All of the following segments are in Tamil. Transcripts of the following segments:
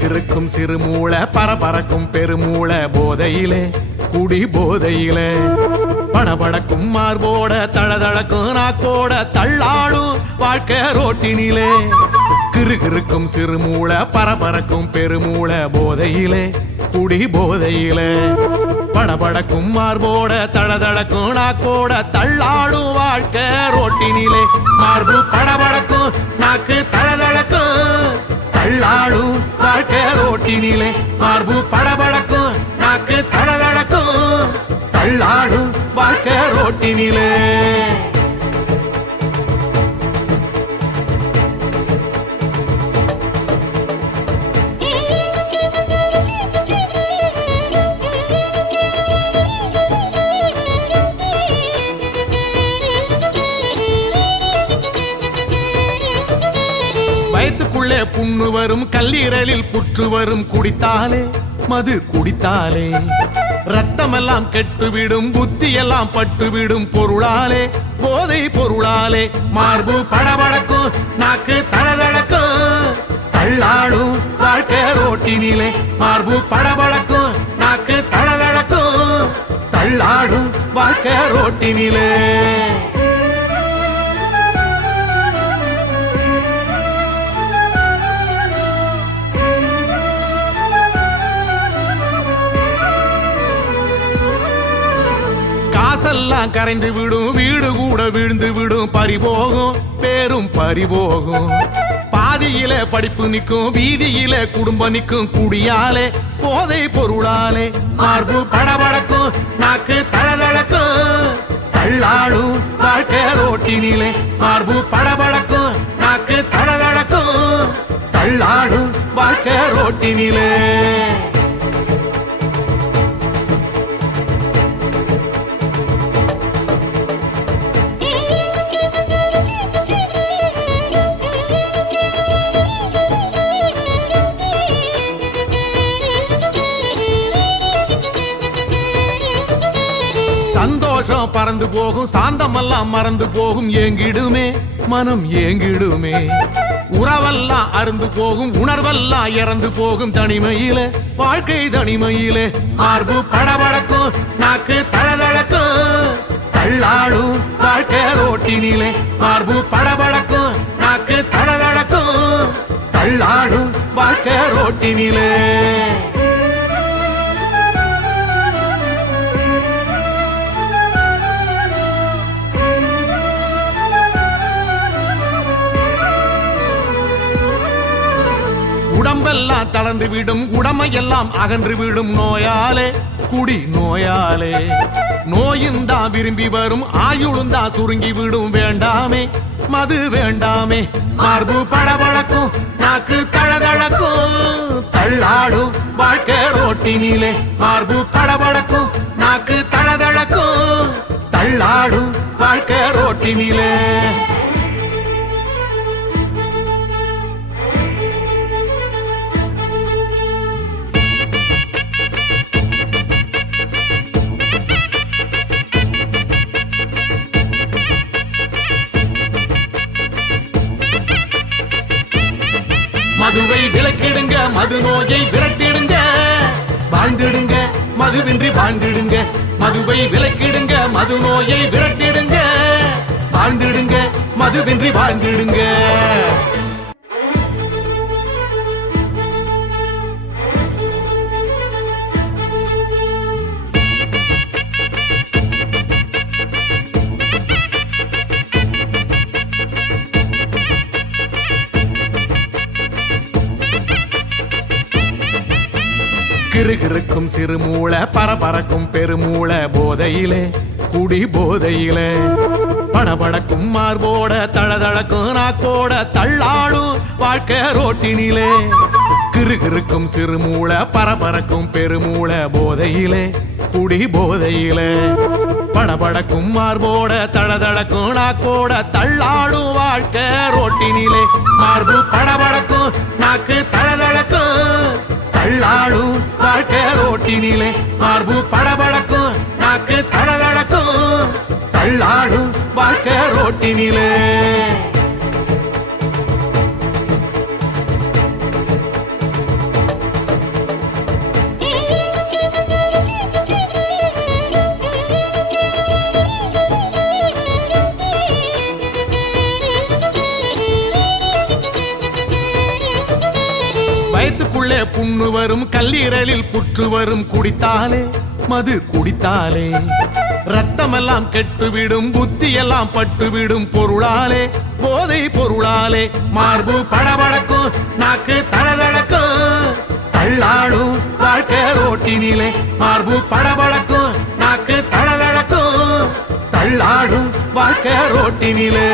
கிறுகிறுக்கும் சிறுமூளை பரபரக்கும் பெருமூளை போதையிலே குடி போதையிலே. படபடக்கும் மார்போட தளதளக்கும் நாக்கோட தள்ளாடும் வாழ்க்கை ரோட்டினிலே. கிறுகிறுக்கும் சிறுமூளை பரபரக்கும் பெருமூளை போதையிலே குடி போதையிலே. படபடக்கும் மார்போட தளதளக்கும் நாக்கோட தள்ளாடும் வாழ்க்கை ரோட்டினிலே. மார்பு படபடக்கும் நாக்கு தளதளக்கும் தள்ளாடும் வாழ்க்கை ரோட்டினிலே மார்பு படபடக்கும் நாக்கு தடதடக்கும். தள்ளாடும் வாழ்க்கை ரோட்டினிலே. வரும் கல்லீரலில் புற்று வரும் குடித்தாலே மது குடித்தாலே. ரத்தமெல்லாம் கெட்டுவிடும் புத்தி எல்லாம் பட்டுவிடும் பொருளாலே போதை பொருளாலே. மார்பு படபடக்கும் நாக்கு தளதளக்கும். தள்ளாடும் வாழ்க்கை ரோட்டினிலே மார்பு படபடக்கும் நாக்கு தளதளக்கும். தள்ளாடும் வாழ்க்கை ரோட்டினிலே. எல்லாம் கரைந்து விடும் வீடு கூட விழுந்து விடும். பறிபோகும் பேரும் பறிபோகும் பாதியில படிப்பு நிற்கும் வீதியில குடும்பம் நிற்கும். குடியாலே போதை பொருளாலே. மார்பு படபடக்கும் நாக்கு தளதளக்கும். தள்ளாடும் வாழ்க்கை ரோட்டினிலே. மார்பு படபடக்கும் நாக்கு தளதளக்கும். தள்ளாடும் வாழ்க்கை ரோட்டினிலே. பறந்து போகும் சாந்தமெல்லாம் மறந்து போகும் ஏங்கிடுமே மனம் ஏங்கிடுமே. உறவெல்லாம் அருந்து போகும் உணர்வெல்லாம் இறந்து போகும் தனிமையிலே வாழ்க்கை தனிமையிலே. மார்பு படபடக்கும் நாக்கு தழதழக்கும் தள்ளாடும் வாழ்க்கை ரோட்டினிலே. மார்பு படபடக்கும் நாக்கு தழதழக்கும் தள்ளாடும் வாழ்க்கை ரோட்டினிலே. உடம்பெல்லாம் தளர்ந்து விடும் உடமையெல்லாம் அகன்று விடும் நோயாலே குடி நோயாலே. நோயுந்தா விரும்பி வரும் ஆயுளுந்தா சுருங்கி விடும் வேண்டாமே மது வேண்டாமே. மார்பு படபழக்கும் நாக்கு தழதழக்கும் தள்ளாடும் வாழ்க்கை ரோட்டினிலே. மார்பு படபழக்கும் நாக்கு தழதழக்கும் தள்ளாடும் வாழ்க்கை ரோட்டினிலே. மதுவை விலக்கிடுங்க மது நோயை விரட்டிடுங்க. வாழ்ந்திடுங்க மதுவின்றி வாழ்ந்திடுங்க. மதுவை விலக்கிடுங்க மது நோயை விரட்டிடுங்க. வாழ்ந்திடுங்க மதுவின்றி வாழ்ந்திடுங்க. கிறுகிறுக்கும் சிறுமூளை பரபரக்கும் பெருமூளை போதையிலே குடி போதையிலே. படபடக்கும் மார்போட தளதளக்கும் நாக்கோட தள்ளாடும் வாழ்க்கை ரோட்டினிலே. கிருகிருக்கும் சிறுமூளை பரபரக்கும் பெருமூளை போதையிலே குடி போதையிலே. படபடக்கும் மார்போட தளதளக்கும் நாக்கோட தள்ளாடும் வாழ்க்கை ரோட்டினிலே. மார்பு படபடக்கும் நாக்கு தளதளக்கும் தள்ளாடும் வாழ்க்கை மார்பு படபடக்கும் நாக்கு தடதடக்கும் தள்ளாடும் வாழ்க்கை ரோட்டினிலே. வரும் கல்லீரலில் புற்று வரும் குடித்தாலே மது குடித்தாலே. ரத்தமெல்லாம் கெட்டுவிடும் புத்தி எல்லாம் பட்டுவிடும் பொருளாலே போதை பொருளாலே. மார்பு படபடக்கும் நாக்கு தளதளக்கும். தள்ளாடும் வாழ்க்கை ரோட்டினிலே மார்பு படபடக்கும் நாக்கு தளதளக்கும். தள்ளாடும் வாழ்க்கை ரோட்டினிலே.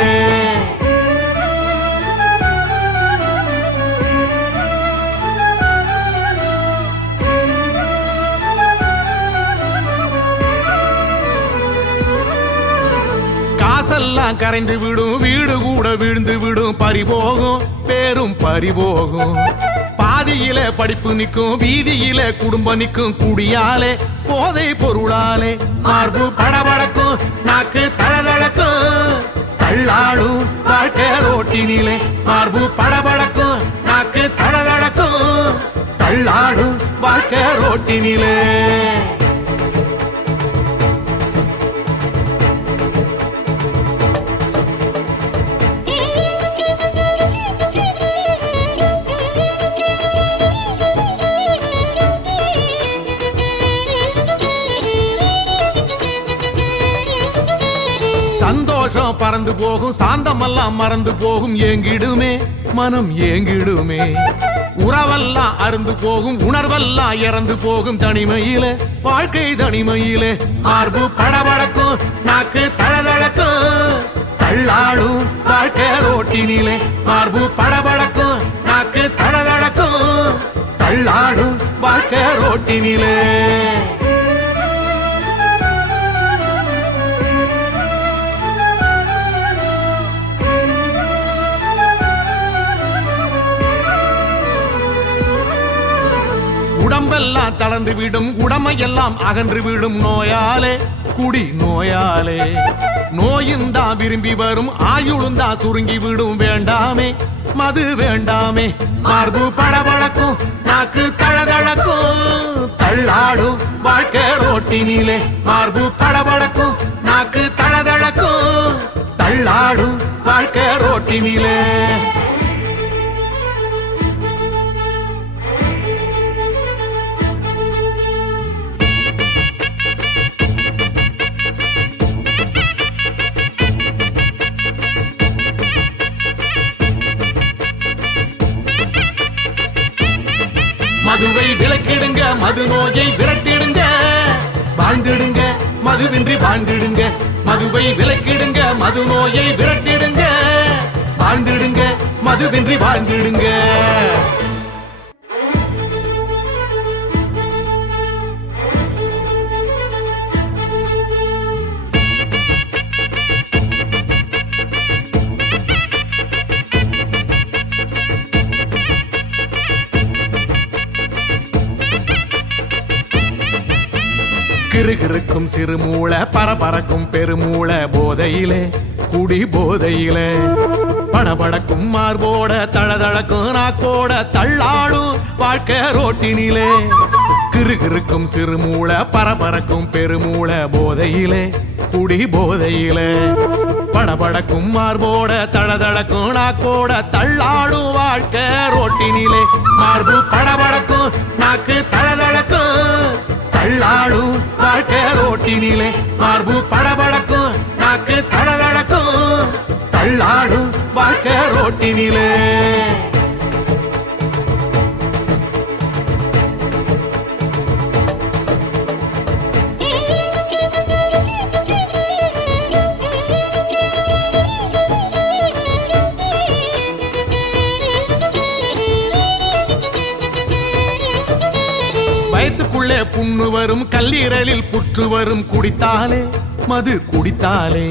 காசெல்லாம் கரைந்து விடும் வீடு கூட விழுந்து விடும் பறிபோகும் பேரும் பறிபோகும். பாதியில படிப்பு நிற்கும் வீதியில குடும்பம் நிற்கும் குடியாலே போதை பொருளாலே. மார்பு படபடக்கும் நாக்கு தளதளக்கும். தள்ளாடும் வாழ்க்கை ரோட்டினிலே மார்பு படபடக்கும் நாக்கு தளதளக்கும். தள்ளாடும் வாழ்க்கை ரோட்டினிலே. பறந்து போகும் சாந்தமெல்லாம் மறந்து போகும் ஏங்கிடுமே மனம் ஏங்கிடுமே. உறவெல்லாம் அருந்து போகும் உணர்வெல்லாம் இறந்து போகும் தனிமையிலே வாழ்க்கை தனிமையிலே. மார்பு படபடக்கும் நாக்கு தழதழக்கும் தள்ளாடும் வாழ்க்கை ரோட்டினிலே. மார்பு படபடக்கும் நாக்கு தழதழக்கும் தள்ளாடும் வாழ்க்கை ரோட்டினிலே. உடம்பெல்லாம் தளர்ந்து விடும் உடமையெல்லாம் அகன்று விடும் நோயாலே குடி நோயாலே. நோயுந்தா விரும்பி வரும் ஆயுளுந்தா சுருங்கி விடும் வேண்டாமே மது வேண்டாமே. மார்பு படபடக்கும் நாக்கு தழதழக்கும் தள்ளாடும் வாழ்க்கை ரோட்டினிலே. மார்பு படபடக்கும் நாக்கு தழதழக்கும் தள்ளாடும் வாழ்க்கை ரோட்டினிலே. மது நோயை விரட்டிடுங்க. வாழ்ந்திடுங்க. மதுவின்றி வாழ்ந்திடுங்க. மதுவை விலக்கிடுங்க. மது நோயை விரட்டிடுங்க. வாழ்ந்திடுங்க. மதுவின்றி வாழ்ந்திடுங்க. கிறுகிறுக்கும் சிறுமூளை பரபரக்கும் பெருமூளை போதையிலே குடி போதையிலே. படபடக்கும் மார்போட தளதளக்கும் நாக்கோட தள்ளாடும் வாழ்க்கை ரோட்டினிலே. கிருகிருக்கும் சிறுமூளை பரபரக்கும் பெருமூளை போதையிலே குடி போதையிலே. படபடக்கும் மார்போட தளதளக்கும் நாக்கோட தள்ளாடும் வாழ்க்கை ரோட்டினிலே. மார்பு படபடக்கும் நாக்கு தளதளக்கும். தள்ளாடும் வாழ்க்கை ரோட்டினிலே மார்பு படபடக்கும் நாக்கு தடதடக்கும். தள்ளாடும் வாழ்க்கை ரோட்டினிலே. வரும் கல்லீரலில் புற்று வரும் குடித்தாலே மது குடித்தாலே.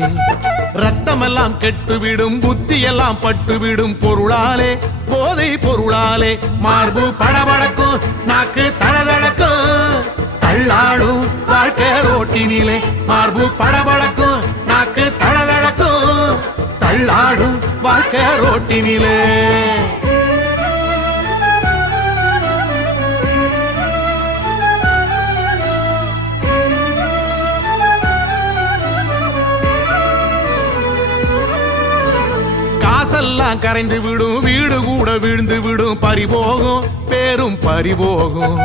ரத்தமெல்லாம் கெட்டுவிடும் புத்தியெல்லாம் பட்டுவிடும் பொருளாலே. போதை பொருளாலே மார்பு படபடக்கும் நாக்கு தளதளக்கும் தள்ளாடும் வாழ்க்கை ரோட்டினிலே மார்பு படபடக்கும் நாக்கு தளதளக்கும் தள்ளாடும் வாழ்க்கை ரோட்டினிலே. எல்லாம் கரைந்து விடும். வீடு கூட விழுந்து விடும். பறிபோகும் பேரும் பறிபோகும்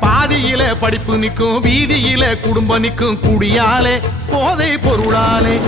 பாதியில படிப்பு நிற்கும் வீதியில குடும்பம் நிற்கும். குடியாலே போதை பொருளாலே.